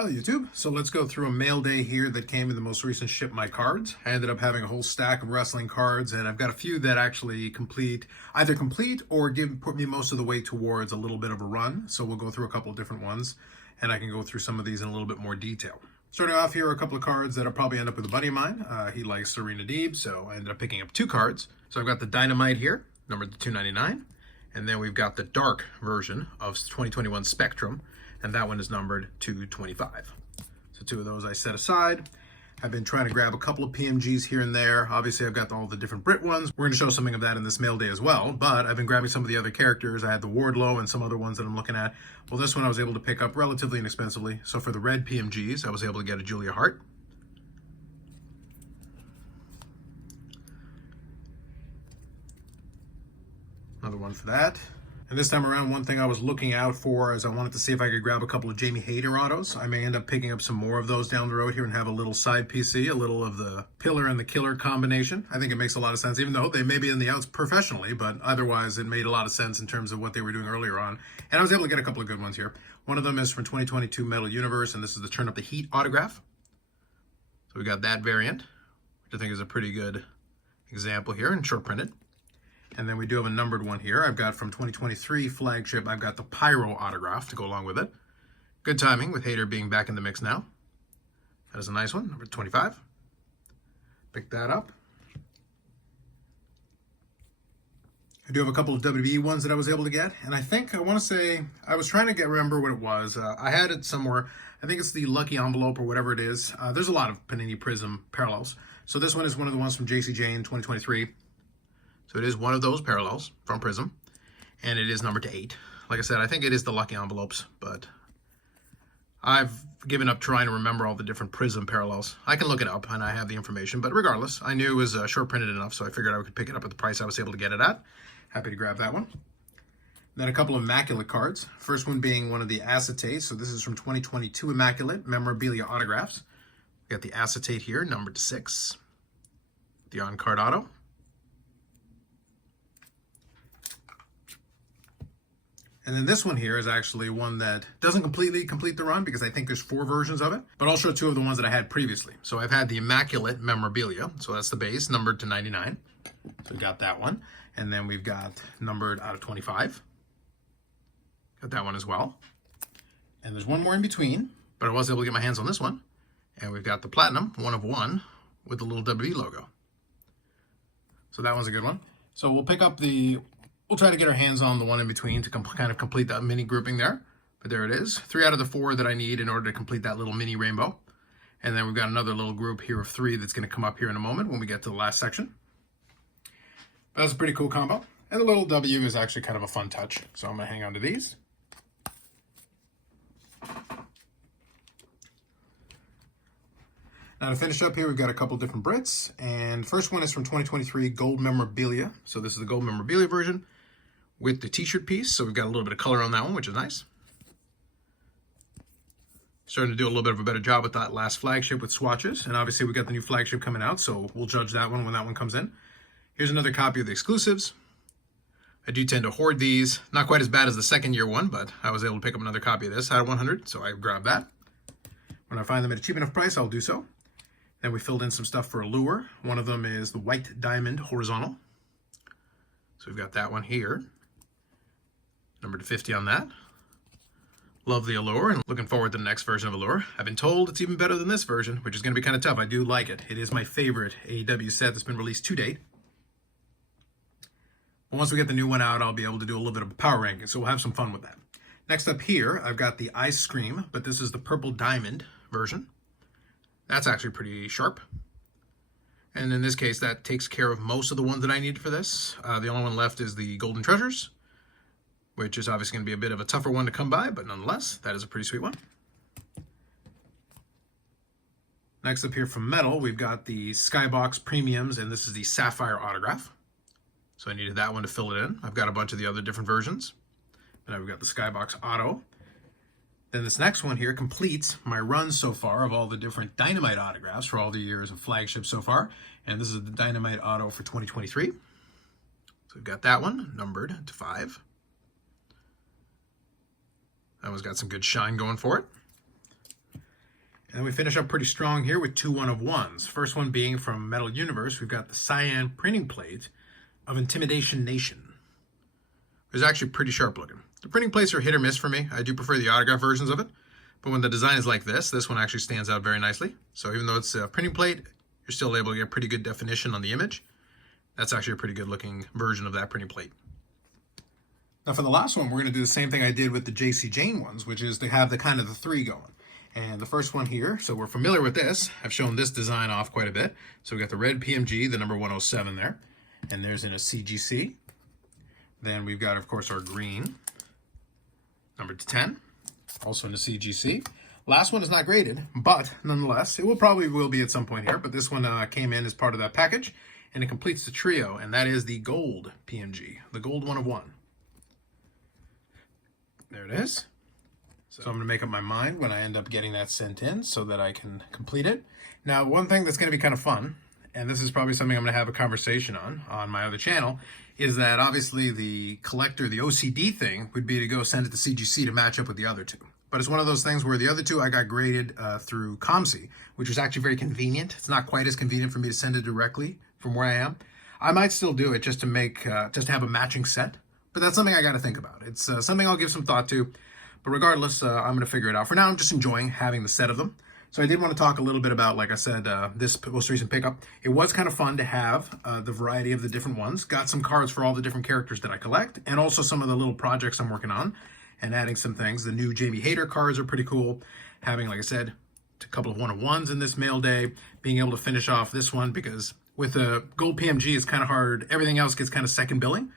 Hello YouTube. So let's go through a mail day here that came in the most recent Ship My Cards. I ended up having a whole stack of wrestling cards, and I've got a few that actually either complete or put me most of the way towards a little bit of a run. So we'll go through a couple of different ones, and I can go through some of these in a little bit more detail. Starting off here are a couple of cards that'll probably end up with a buddy of mine. He likes Serena Deeb, so I ended up picking up two cards. So I've got the Dynamite here, numbered to $2.99, and then we've got the Dark version of 2021 Spectrum, and that one is numbered to $25. So two of those I set aside. I've been trying to grab a couple of PMGs here and there. Obviously, I've got all the different Brit ones. We're going to show something of that in this mail day as well, but I've been grabbing some of the other characters. I had the Wardlow and some other ones that I'm looking at. Well, this one I was able to pick up relatively inexpensively. So for the red PMGs, I was able to get a Julia Hart. Another one for that. And this time around, one thing I was looking out for is I wanted to see if I could grab a couple of Jamie Hayter autos. I may end up picking up some more of those down the road here and have a little side PC, a little of the Pillar and the Killer combination. I think it makes a lot of sense, even though they may be in the outs professionally, but otherwise it made a lot of sense in terms of what they were doing earlier on. And I was able to get a couple of good ones here. One of them is from 2022 Metal Universe, and this is the Turn Up the Heat autograph. So we got that variant, which I think is a pretty good example here and short printed. And then we do have a numbered one here. I've got from 2023 flagship, I've got the Pyro autograph to go along with it. Good timing with Hayter being back in the mix now. That is a nice one, number 25. Pick that up. I do have a couple of WWE ones that I was able to get. And I think, I want to say, I was trying to remember what it was. I had it somewhere. I think it's the Lucky Envelope or whatever it is. There's a lot of Panini Prism parallels. So this one is one of the ones from JC Jane 2023. So it is one of those parallels from Prism, and it is numbered to 8. Like I said, I think it is the Lucky Envelopes, but I've given up trying to remember all the different Prism parallels. I can look it up, and I have the information, but regardless, I knew it was short printed enough, so I figured I could pick it up at the price I was able to get it at. Happy to grab that one. Then a couple of Immaculate cards. First one being one of the Acetate, so this is from 2022 Immaculate Memorabilia Autographs. We got the Acetate here, numbered to 6. The on-card auto. And then this one here is actually one that doesn't completely complete the run because I think there's 4 versions of it, but I'll show 2 of the ones that I had previously. So I've had the Immaculate Memorabilia, so that's the base, numbered to 99. So we got that one. And then we've got numbered out of 25. Got that one as well. And there's one more in between, but I was able to get my hands on this one. And we've got the Platinum, 1 of 1, with the little WWE logo. So that one's a good one. So we'll pick up we'll try to get our hands on the one in between to kind of complete that mini grouping there. But there it is. 3 out of the 4 that I need in order to complete that little mini rainbow. And then we've got another little group here of 3 that's going to come up here in a moment when we get to the last section. But that's a pretty cool combo. And the little W is actually kind of a fun touch. So I'm going to hang on to these. Now to finish up here, we've got a couple different Brits. And first one is from 2023 Gold Memorabilia. So this is the Gold Memorabilia version with the t-shirt piece. So we've got a little bit of color on that one, which is nice. Starting to do a little bit of a better job with that last flagship with swatches. And obviously we got the new flagship coming out, so we'll judge that one when that one comes in. Here's another copy of the exclusives. I do tend to hoard these. Not quite as bad as the second year one, but I was able to pick up another copy of this out of 100, so I grabbed that. When I find them at a cheap enough price, I'll do so. Then we filled in some stuff for Allure. One of them is the White Diamond Horizontal. So we've got that one here. Number to 50 on that. Love the Allure and looking forward to the next version of Allure. I've been told it's even better than this version, which is going to be kind of tough. I do like it. It is my favorite AEW set that's been released to date. But once we get the new one out, I'll be able to do a little bit of a power ranking, so we'll have some fun with that. Next up here, I've got the Ice Cream, but this is the Purple Diamond version. That's actually pretty sharp. And in this case, that takes care of most of the ones that I need for this. The only one left is the Golden Treasures, which is obviously going to be a bit of a tougher one to come by, but nonetheless, that is a pretty sweet one. Next up here from Metal, we've got the Skybox Premiums, and this is the Sapphire autograph. So I needed that one to fill it in. I've got a bunch of the other different versions. And now we've got the Skybox Auto. Then this next one here completes my run so far of all the different Dynamite autographs for all the years of flagship so far. And this is the Dynamite Auto for 2023. So we've got that one numbered to 5. That one's got some good shine going for it. And we finish up pretty strong here with two 1-of-1s. First one being from Metal Universe. We've got the cyan printing plate of Intimidation Nation. It's actually pretty sharp looking. The printing plates are hit or miss for me. I do prefer the autograph versions of it. But when the design is like this one actually stands out very nicely. So even though it's a printing plate, you're still able to get pretty good definition on the image. That's actually a pretty good looking version of that printing plate. Now for the last one, we're going to do the same thing I did with the JC Jane ones, which is to have the kind of the three going. And the first one here, so we're familiar with this. I've shown this design off quite a bit. So we got the red PMG, the number 107 there. And there's in a CGC. Then we've got, of course, our green, number 10, also in the CGC. Last one is not graded, but nonetheless, it will be at some point here. But this one came in as part of that package, and it completes the trio, and that is the gold PMG, the gold 1-of-1. There it is. So I'm going to make up my mind when I end up getting that sent in so that I can complete it. Now, one thing that's going to be kind of fun, and this is probably something I'm going to have a conversation on my other channel, is that obviously the collector, the OCD thing would be to go send it to CGC to match up with the other two. But it's one of those things where the other two I got graded through COMC, which was actually very convenient. It's not quite as convenient for me to send it directly from where I am. I might still do it just to make, just to have a matching set, but that's something I got to think about. It's something I'll give some thought to, but regardless, I'm going to figure it out. For now, I'm just enjoying having the set of them. So I did want to talk a little bit about, like I said, this most recent pickup. It was kind of fun to have the variety of the different ones. Got some cards for all the different characters that I collect, and also some of the little projects I'm working on, and adding some things. The new Jamie Hayter cards are pretty cool. Having, like I said, a couple of 1-of-1s in this mail day. Being able to finish off this one, because with the gold PMG, it's kind of hard. Everything else gets kind of second billing.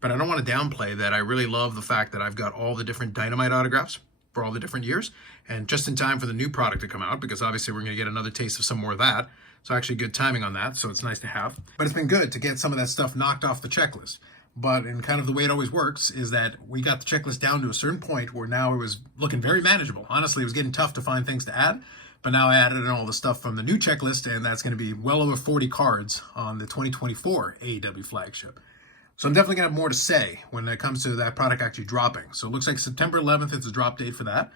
But I don't want to downplay that I really love the fact that I've got all the different Dynamite autographs for all the different years, and just in time for the new product to come out, because obviously we're going to get another taste of some more of that. So actually good timing on that, so it's nice to have. But it's been good to get some of that stuff knocked off the checklist. But in kind of the way it always works is that we got the checklist down to a certain point where now it was looking very manageable. Honestly, it was getting tough to find things to add, but now I added in all the stuff from the new checklist, and that's going to be well over 40 cards on the 2024 AEW flagship. So I'm definitely going to have more to say when it comes to that product actually dropping. So it looks like September 11th is the drop date for that.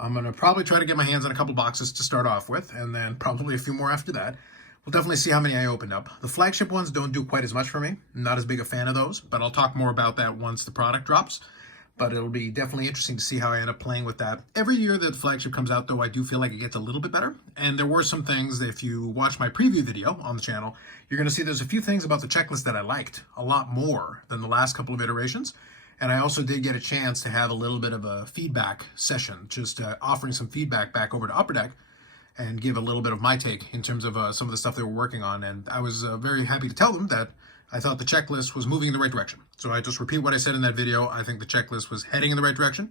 I'm going to probably try to get my hands on a couple boxes to start off with, and then probably a few more after that. We'll definitely see how many I opened up. The flagship ones don't do quite as much for me. I'm not as big a fan of those, but I'll talk more about that once the product drops. But it'll be definitely interesting to see how I end up playing with that. Every year that the flagship comes out, though, I do feel like it gets a little bit better. And there were some things that if you watch my preview video on the channel, you're going to see there's a few things about the checklist that I liked a lot more than the last couple of iterations. And I also did get a chance to have a little bit of a feedback session, just offering some feedback back over to Upper Deck and give a little bit of my take in terms of some of the stuff they were working on. And I was very happy to tell them that I thought the checklist was moving in the right direction. So I just repeat what I said in that video. I think the checklist was heading in the right direction.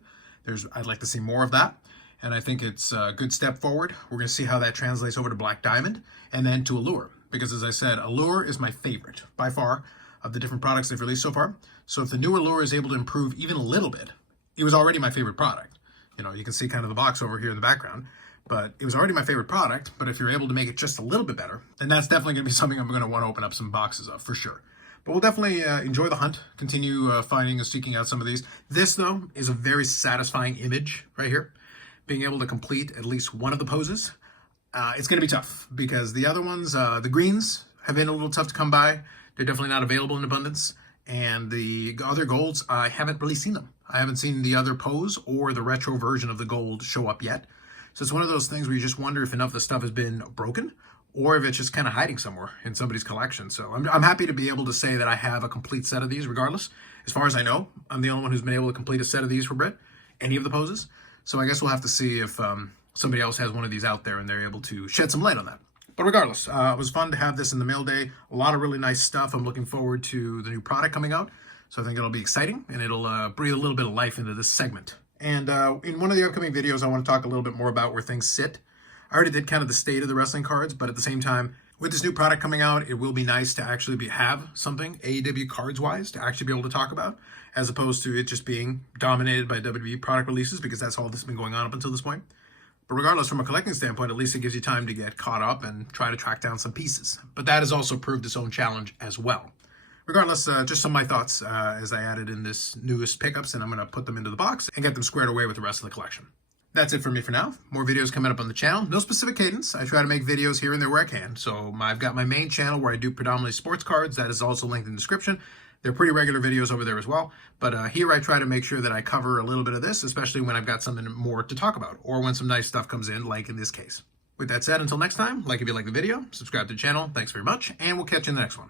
I'd like to see more of that. And I think it's a good step forward. We're going to see how that translates over to Black Diamond and then to Allure. Because as I said, Allure is my favorite by far of the different products they've released so far. So if the new Allure is able to improve even a little bit, it was already my favorite product. You know, you can see kind of the box over here in the background. But it was already my favorite product. But if you're able to make it just a little bit better, then that's definitely going to be something I'm going to want to open up some boxes of for sure. But we'll definitely enjoy the hunt, continue finding and seeking out some of these. This, though, is a very satisfying image right here. Being able to complete at least one of the poses. It's going to be tough because the other ones, the greens, have been a little tough to come by. They're definitely not available in abundance. And the other golds, I haven't really seen them. I haven't seen the other pose or the retro version of the gold show up yet. So it's one of those things where you just wonder if enough of the stuff has been broken or if it's just kind of hiding somewhere in somebody's collection. So I'm happy to be able to say that I have a complete set of these regardless. As far as I know, I'm the only one who's been able to complete a set of these for Brett, any of the poses. So I guess we'll have to see if somebody else has one of these out there and they're able to shed some light on that. But regardless, it was fun to have this in the mail day. A lot of really nice stuff. I'm looking forward to the new product coming out. So I think it'll be exciting and it'll breathe a little bit of life into this segment. And in one of the upcoming videos, I want to talk a little bit more about where things sit. I already did kind of the state of the wrestling cards, but at the same time, with this new product coming out, it will be nice to actually have something AEW cards-wise to actually be able to talk about, as opposed to it just being dominated by WWE product releases, because that's all that's been going on up until this point. But regardless, from a collecting standpoint, at least it gives you time to get caught up and try to track down some pieces. But that has also proved its own challenge as well. Regardless, just some of my thoughts as I added in this newest pickups, and I'm going to put them into the box and get them squared away with the rest of the collection. That's it for me for now. More videos coming up on the channel. No specific cadence. I try to make videos here and there where I can. So I've got my main channel where I do predominantly sports cards. That is also linked in the description. They're pretty regular videos over there as well. But here I try to make sure that I cover a little bit of this, especially when I've got something more to talk about or when some nice stuff comes in, like in this case. With that said, until next time, like if you like the video, subscribe to the channel. Thanks very much, and we'll catch you in the next one.